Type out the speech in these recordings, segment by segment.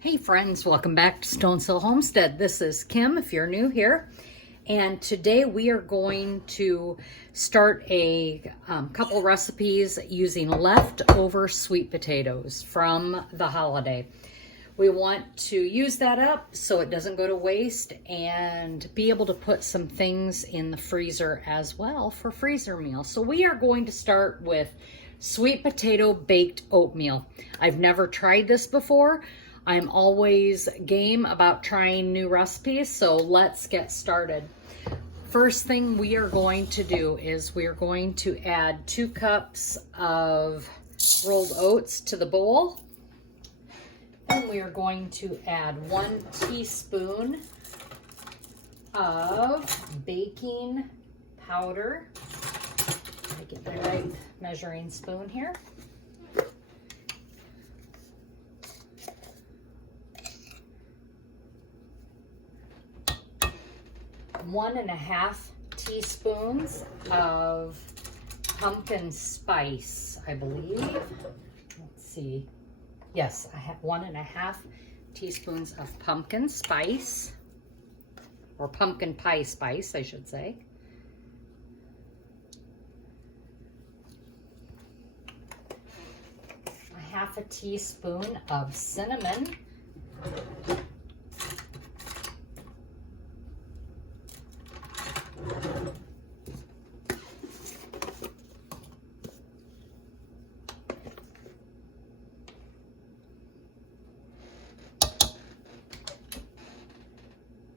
Hey friends, welcome back to Stonehill Homestead. This is Kim if you're new here. And today we are going to start a couple recipes using leftover sweet potatoes from the holiday. We want to use that up so it doesn't go to waste and be able to put some things in the freezer as well for freezer meals. So we are going to start with sweet potato baked oatmeal. I've never tried this before. I'm always game about trying new recipes, so let's get started. First thing we are going to do is we are going to add 2 cups of rolled oats to the bowl. Then we are going to add 1 teaspoon of baking powder. Let me get the right measuring spoon here. 1.5 teaspoons of pumpkin spice, I believe. Let's see. Yes, I have 1.5 teaspoons of pumpkin spice, or pumpkin pie spice, I should say. A 1/2 teaspoon of cinnamon.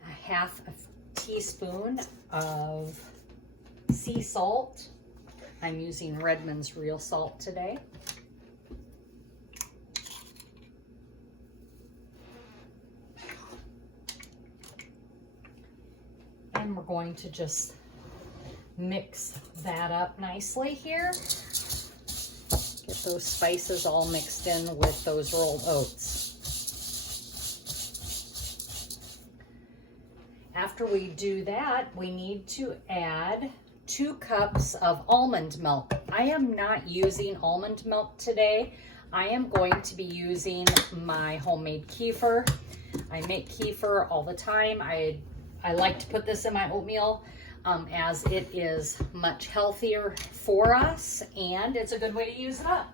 A 1/2 teaspoon of sea salt. I'm using Redmond's real salt today. And we're going to just mix that up nicely here. Get those spices all mixed in with those rolled oats. After we do that, we need to add 2 cups of almond milk. I am not using almond milk today. I am going to be using my homemade kefir. I make kefir all the time. I like to put this in my oatmeal as it is much healthier for us and it's a good way to use it up.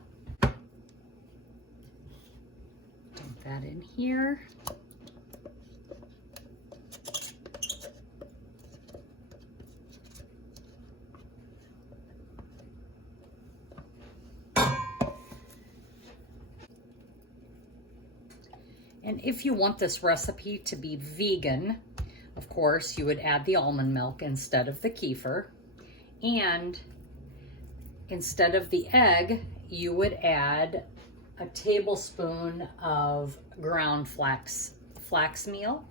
Dump that in here. And if you want this recipe to be vegan, of course, you would add the almond milk instead of the kefir. And instead of the egg, you would add a tablespoon of ground flax meal.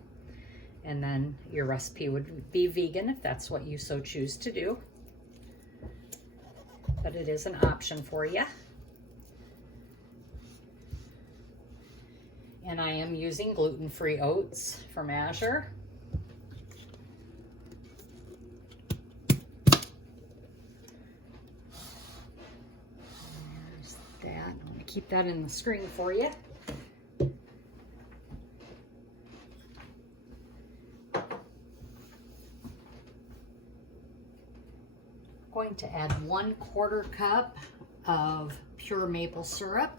And then your recipe would be vegan if that's what you so choose to do. But it is an option for you. And I am using gluten-free oats from Azure. There's that. I'm going to keep that in the screen for you. Going to add 1/4 cup of pure maple syrup.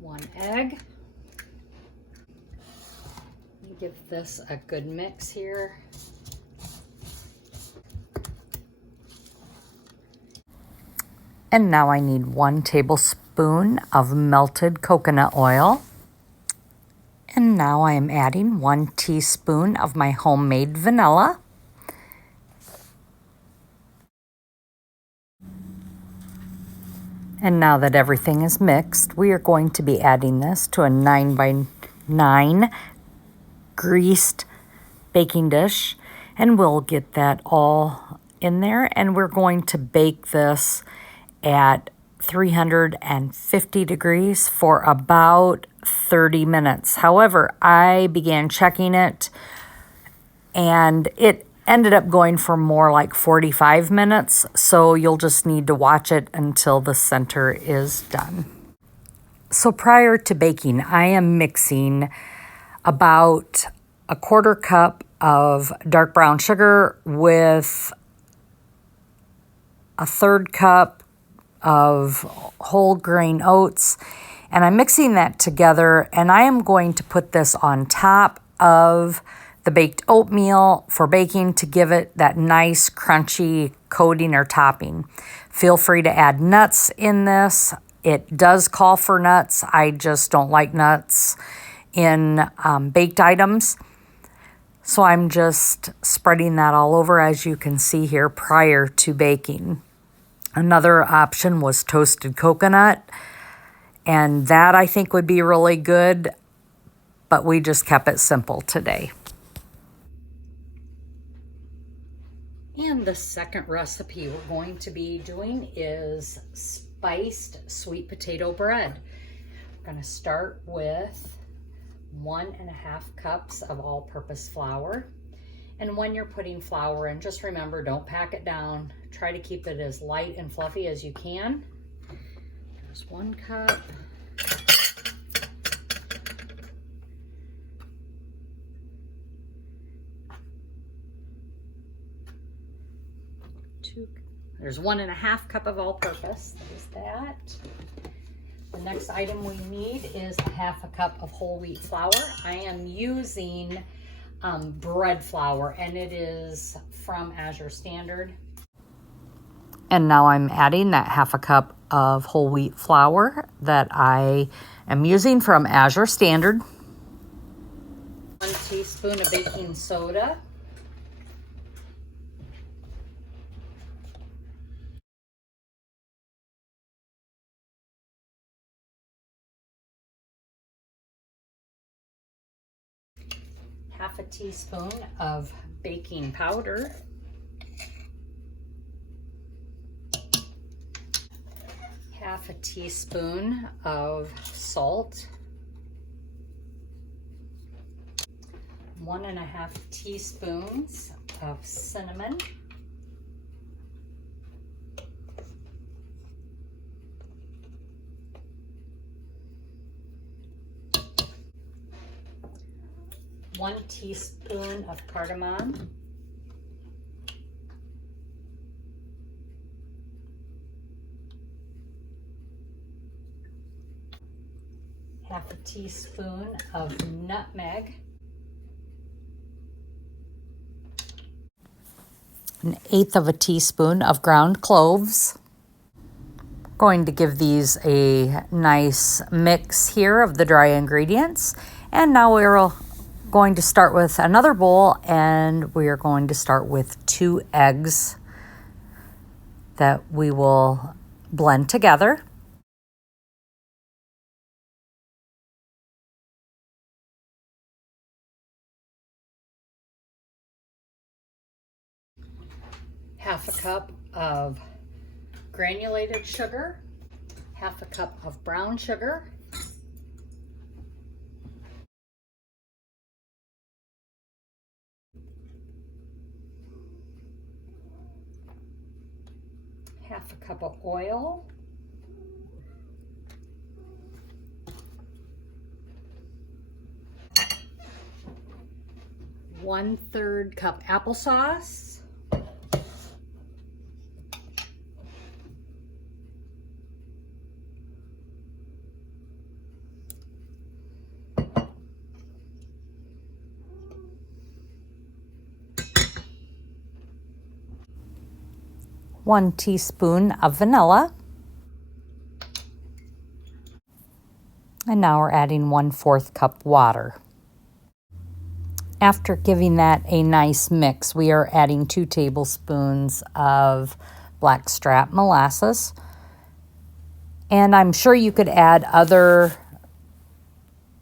One egg. Give this a good mix here. And now I need 1 tablespoon of melted coconut oil. And now I am adding 1 teaspoon of my homemade vanilla. And now that everything is mixed, we are going to be adding this to a 9x9 greased baking dish, and we'll get that all in there, and we're going to bake this at 350 degrees for about 30 minutes. However, I began checking it and it ended up going for more like 45 minutes, so you'll just need to watch it until the center is done. So prior to baking, I am mixing about a 1/4 cup of dark brown sugar with a 1/3 cup of whole grain oats, and I'm mixing that together, and I am going to put this on top of the baked oatmeal for baking to give it that nice crunchy coating or topping. Feel free to add nuts in this. It does call for nuts. I just don't like nuts in baked items. So I'm just spreading that all over, as you can see here, prior to baking. Another option was toasted coconut, and that I think would be really good, but we just kept it simple today. And the second recipe we're going to be doing is spiced sweet potato bread. We're going to start with 1.5 cups of all-purpose flour. And when you're putting flour in, just remember, don't pack it down. Try to keep it as light and fluffy as you can. There's 1 cup. There's 1.5 cup of all-purpose. There's that. The next item we need is 1/2 cup of whole wheat flour. I am using bread flour, and it is from Azure Standard. And now I'm adding that 1/2 cup of whole wheat flour that I am using from Azure Standard. 1 teaspoon of baking soda. 1/2 teaspoon of baking powder. 1/2 teaspoon of salt. 1.5 teaspoons of cinnamon. 1 teaspoon of cardamom. 1/2 teaspoon of nutmeg. 1/8 teaspoon of ground cloves. Going to give these a nice mix here of the dry ingredients. And now we're going to start with another bowl, and we are going to start with 2 eggs that we will blend together. Half a cup of granulated sugar, 1/2 cup of brown sugar, half a cup of oil, 1/3 cup applesauce, 1 teaspoon of vanilla. And now we're adding 1/4 cup water. After giving that a nice mix, we are adding 2 tablespoons of blackstrap molasses. And I'm sure you could add other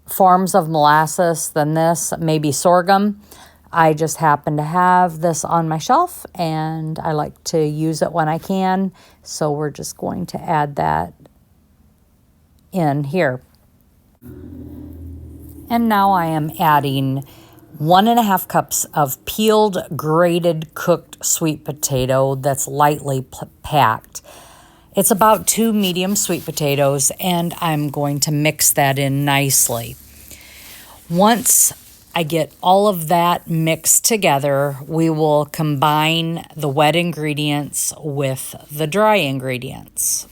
forms of molasses than this, maybe sorghum. I just happen to have this on my shelf and I like to use it when I can. So we're just going to add that in here. And now I am adding 1.5 cups of peeled, grated, cooked sweet potato that's lightly packed. It's about 2 medium sweet potatoes, and I'm going to mix that in nicely. Once I get all of that mixed together, we will combine the wet ingredients with the dry ingredients.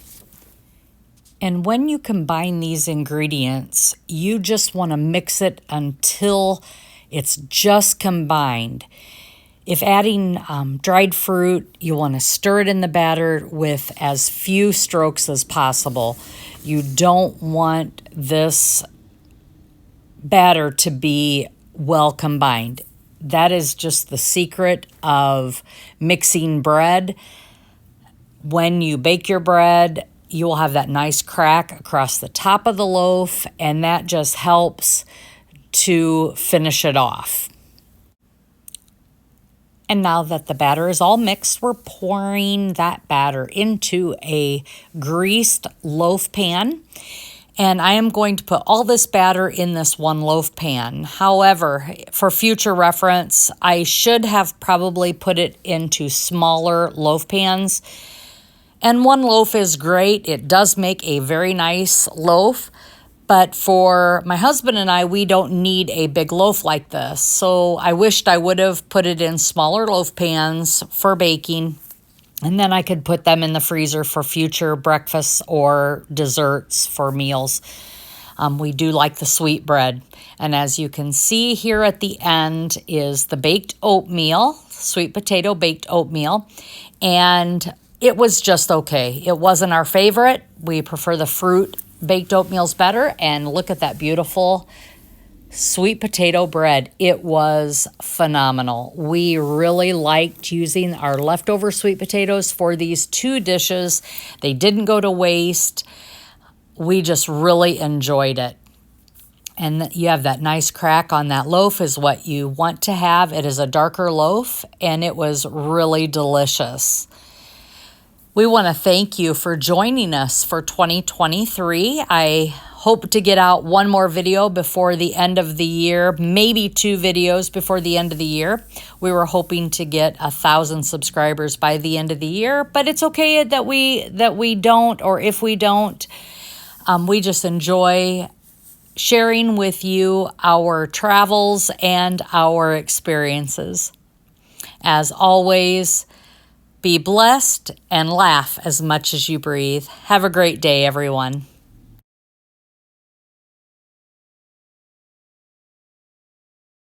And when you combine these ingredients, you just want to mix it until it's just combined. If adding dried fruit, you want to stir it in the batter with as few strokes as possible. You don't want this batter to be well combined. That is just the secret of mixing bread. When you bake your bread, you will have that nice crack across the top of the loaf, and that just helps to finish it off. And now that the batter is all mixed, we're pouring that batter into a greased loaf pan. And I am going to put all this batter in this one loaf pan. However, for future reference, I should have probably put it into smaller loaf pans. And one loaf is great. It does make a very nice loaf. But for my husband and I, we don't need a big loaf like this. So I wished I would have put it in smaller loaf pans for baking. And then I could put them in the freezer for future breakfasts or desserts for meals. We do like the sweet bread. And as you can see here at the end is the baked oatmeal, sweet potato baked oatmeal. And it was just okay. It wasn't our favorite. We prefer the fruit baked oatmeals better. And look at that beautiful sweet potato bread. It was phenomenal. We really liked using our leftover sweet potatoes for these 2 dishes. They didn't go to waste. We just really enjoyed it. And you have that nice crack on that loaf is what you want to have. It is a darker loaf, and it was really delicious. We want to thank you for joining us for 2023. I hope to get out one more video before the end of the year, maybe 2 videos before the end of the year. We were hoping to get 1,000 subscribers by the end of the year, but it's okay that we don't, or if we don't, we just enjoy sharing with you our travels and our experiences. As always, be blessed and laugh as much as you breathe. Have a great day, everyone.